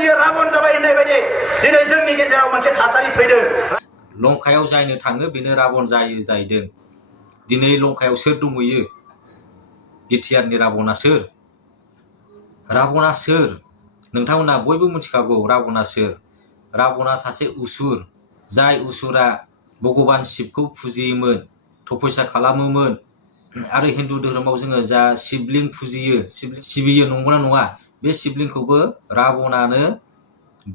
बियो राबन जाबाय होननाय बायदि दिनै जोंनि गेजेराव मोनसे थासारि फैदों। लंकायाव जायनो थाङो बेनो राबन जायो जाहैदों। दिनै लंकायाव सोर दंहैयो? बिटिआरनि राबना सोर? राबना सोर? नोंथांमोना बयबो मिथिखागौ राबना सोर। राबना सासे उसुर, जाय उसुरा भगबान शिबखौ फुजियोमोन, तपस्या खालामोमोन। आरो हिन्दु धोरोमाव जोङो जा शिबलिंग फुजियो, सिबियो, नंगौना नङा? बे शिबलिंगखौबो राबनानो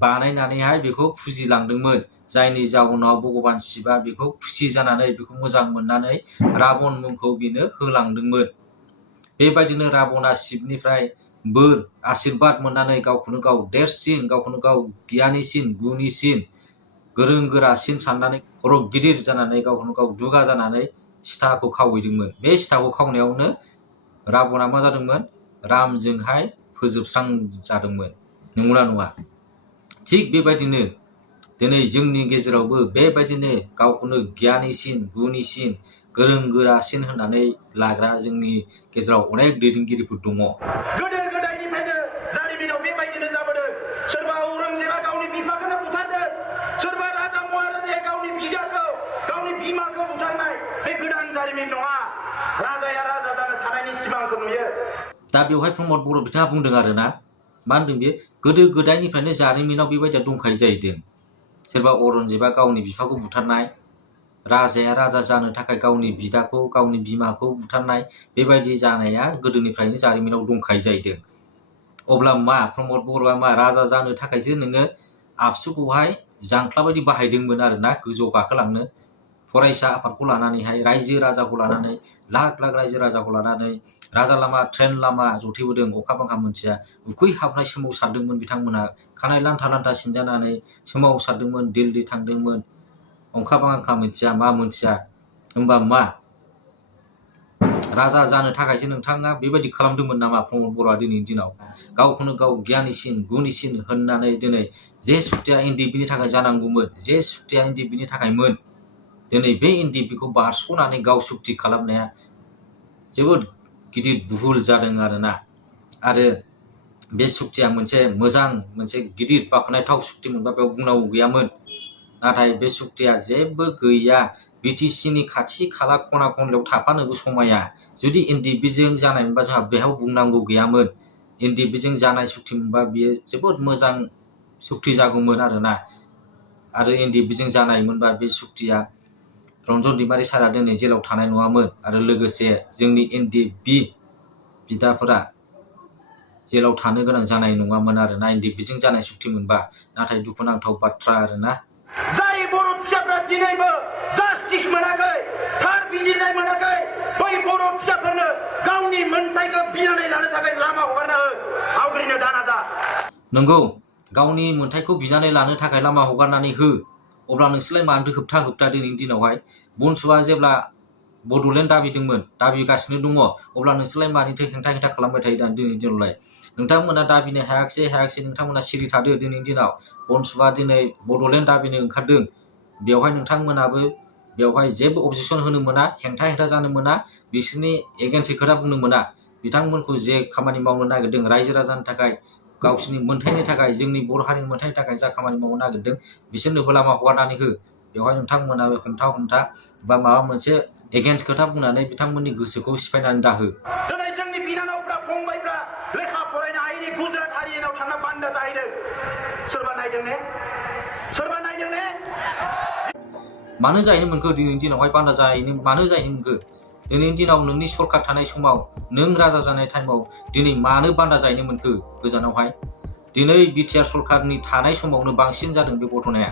बानायनानैहाय बेखौ फुजिलांदोंमोन, जायनि जाउनाव भगबान शिबा बेखौ खुसि जानानै, बेखौ मोजां मोननानै राबन मुंखौ बेनो होलांदोंमोन। बेबायदिनो राबना शिबनिफ्राय बोर आशीर्बाद मोननानै गावखौनो गाव देरसिन, गावखौनो गाव गियानिसिन, गुनिसिन, गोरों गोरासिन साननानै खर' गिदिर जानानै गावखौनो गाव दुगा जानानै सीताखौ खावहैदोंमोन। बे सीताखौ खावनायावनो राबना मा जादोंमोन? रामजोंहाय फोजोबस्रांजादोंमोन। नंगौना नङा? थिग बेबायदिनो दिनै जोंनि गेजेरावबो बेबायदिनो गावखौनो गियानिसिन, गुनिसिन, गोरों गोरासिन होननानै लाग्रा जोंनि गेजेराव अनेक दैदेनगिरिफोर दङ। गोदो गोदायनिफ्रायनो जारिमिनाव बेबायदिनो जाबोदों। सोरबा औरंजेबा गावनि बिफाखौनो बुथारदों, सोरबा राजा महाराजाया गावनि बिदाखौ, गावनि बिमाखौ बुथारनाय बे गोदान जारिमिन नङा। राजाया राजा जानो थानायनि सिमांखौ नुयो। दा बेवहाय प्रमद बर' बिथाङा बुंदों आरोना, मा होनदों बेयो? गोदो गोदायनिफ्रायनो जारिमिनाव बेबायदिया दंखायो जाहैदों। सोरबा औरंजेबा गावनि बिफाखौ बुथारनाय, राजाया राजा जानो थाखाय गावनि बिदाखौ, गावनि बिमाखौ बुथारनाय, बेबायदि जानाया गोदोनिफ्रायनो जारिमिनाव दंखायो जाहैदों। अब्ला मा प्रमद बर'आ मा राजा जानो थाखायसो नोङो आबसुखौहाय जांख्ला बायदि बाहायदोंमोन आरोना, गोजौआव गाखोलांनो। फरायसा आफादखौ लानानैहाय, रायजो राजाखौ लानानै, लाख लाख रायजो राजाखौ लानानै राजा लामा, ट्रेन लामा जथेबोदों। अखा बांखा मोनथिया उखैहाबनाय सोमावसारदोंमोन बिथांमोनहा, खानाय लान्था लान्था सिनजानानै सोमावसारदोंमोन, दिल्ली थांदोंमोन। अखा बांखा मोनथिया, मा मोनथिया। होमबा मा राजा जानो थाखायसो नोंथाङा बेबायदि खालामदोंमोन नामा प्रमद बर'आ दिनैनि दिनाव? गावखौनो गाव गियानिसिन, गुनिसिन होननानै दिनै जे सुक्तिया एनडिएफबिनि थाखाय जानांगौमोन, जे सुक्तिया एनडिएफबिनि थाखायमोन, दिनै बे एनडिएफबिखौ बारस'नानै गाव सुक्ति खालामनाया जोबोद गिदिर भुल जादों आरोना। आरो बे सुक्तिया मोनसे मोजां, मोनसे गिदिर बाख्नायथाव सुक्ति मोनबा बेयाव बुंनांगौ गैयामोन। नाथाय बे सुक्तिया जेबो गैया। बिटिसिनि खाथि खाला खना खनलायाव थाफानोबो समाया। जुदि एनडिएफबिजों जानायमोनबा जोंहा बेयाव बुंनांगौ गैयामोन। एनडिएफबिजों जानाय सुक्ति मोनबा बियो जोबोद मोजां सुक्ति जागौमोन आरोना। आरो एनडिएफबिजों जानायमोनबा बे सुक्तिया रन्जन दैमारि सारा दिनै जेलाव थानाय नङामोन। आरो लोगोसे जोंनि एनडिएफबि बिदाफोरा जेलाव थानो गोनां जानाय नङामोन आरोना, एनडिएफबिजों जानाय सुक्ति मोनबा। नाथाय दुखुनांथाव बाथ्रा आरोना। जाय बर' फिसाफ्रा दिनैबो जास्टिस मोनाखै, थार बिजिरनाय मोनाखै, बै बर' फिसाफोरनो गावनि मोन्थाइखौ बिनानै लानो थाखाय लामा हगारना हो, आवग्रिनो दानाजा। नंगौ, गावनि मोन्थाइखौ बिनानै लानो थाखाय लामा हगारनानै हो। अब्ला नोंसोरलाय मानोथो होबथा होबथा दिनैनि दिनावहाय? बनसुआ जेब्ला बड'लेण्ड दाबिदोंमोन, दाबिगासिनो दङ, अब्ला नोंसोरलाय मानिथो हेंथा हेंथा खालामबाय थायो दा दिनैनि दिनावलाय? नोंथांमोना दाबिनो हायाखिसै, नोंथांमोना सिरि थादो दिनैनि दिनाव। बनसुआ दिनै बड'लेण्ड दाबिनो ओंखारदों, बेवहाय नोंथांमोनाबो बेवहाय जेबो अबजेक्सन होनो मोना, हेंथा जानो मोना, बिसोरनि एगेन्स्टै खोथा बुंनो मोना। बिथांमोनखौ जे खामानि मावनो नागिरदों रायजो राजानि थाखाय, गावसिनि मोन्थाइनि थाखाय, जोंनि बर' हारिनि मोन्थाइनि थाखाय जा खामानि मावनो नागिरदों, बिसोरनोबो लामा हगारनानै हो। बेवहाय नोंथांमोना हमथा बा माबा मोनसे एगेन्स्ट खोथा बुंनानै बिथांमोननि गोसोखौ सिफायनानै दाहो। दिनै जोंनि बिनानावफ्रा, फंबायफ्रा लेखा फरायनो हायैनि गुजरात हारियानाव थांना बान्दा जाहैदों। सोरबा नायदों ने? सोरबा नायदों ने? मानो जाहैनो मोनखो दिनैनि दिनावहाय बान्दा जाहैनो? मानो जाहैनो मोनखो? दिनैनि दिनाव नोंनि सरकार थानाय समाव, नों राजा जानाय टाइमाव दिनै मानो बान्दा जाहैनो मोनखो गोजानावहाय? दिनै बिटिआर सरकारनि थानाय समावनो बांसिन जादों बे घटनाया।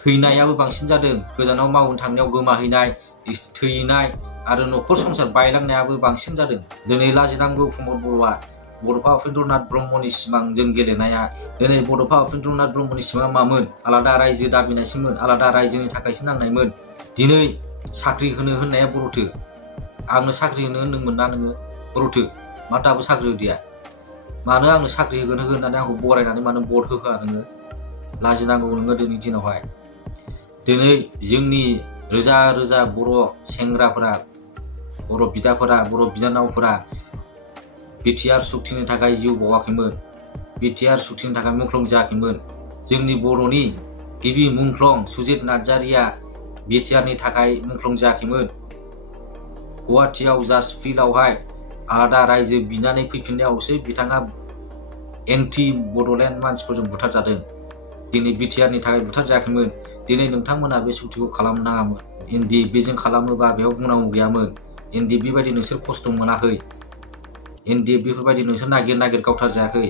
थैनायाबो बांसिन जादों, गोजानाव मावनो थांनायाव गोमाहैनाय, थैनाय आरो न'खर संसार बायलांनायाबो बांसिन जादों। दिनै लाजिनांगौ प्रमद बर'आ। बड'फा उपेन्द्रनाथ ब्रह्मनि सिमांजों गेलेनाया। दिनै बड'फा उपेन्द्रनाथ ब्रह्मनि सिमाङा मामोन? आलादा रायजो दाबिनायसोमोन, आलादा रायजोनि थाखायसो नांनायमोन। दिनै साख्रि होनो होननाया बर'थो? आंनो साख्रि होनो होनदोंमोन ना नोङो बर'थो? मा दाबो साख्रि होदिया? मानो आंनो साख्रि होगोन होननानै आंखौ बरायनानै मानो भट होहोआ नोङो? लाजिनांगौ नोङो दिनैनि दिनावहाय। दिनै जोंनि रोजा रोजा बर' सेंग्राफोरा, बर' बिदाफोरा, बर' बिनानावफोरा बिटिआर सुक्तिनि थाखाय जिउ बावाखैमोन। बिटिआर सुक्तिनि थाखाय मुंख्लं जायाखैमोन। जोंनि बर'नि गिबि मुंख्लं सुजित नार्जारिया बिटिआरनि थाखाय मुंख्लं जायाखैमोन। गुवाहाटीआव जास्ट फिल्डआवहाय आलादा रायजो बिनानै फैफिननायावसो बिथाङा एन्टि बड'लेण्ड मानसिफोरजों बुथारजादों। दिनै बिटिआरनि थाखाय बुथार जायाखैमोन। दिनै नोंथांमोना बे सुक्तिखौ खालामनो नाङामोन। एनडिएफबिजों खालामोबा बेयाव बुंनांगौ गैयामोन। एनडिएफबि बायदि नोंसोर खस्थ' मोनाखै। एनडिएफबि बेफोरबायदि नोंसोर नागिर गावथार जायाखै।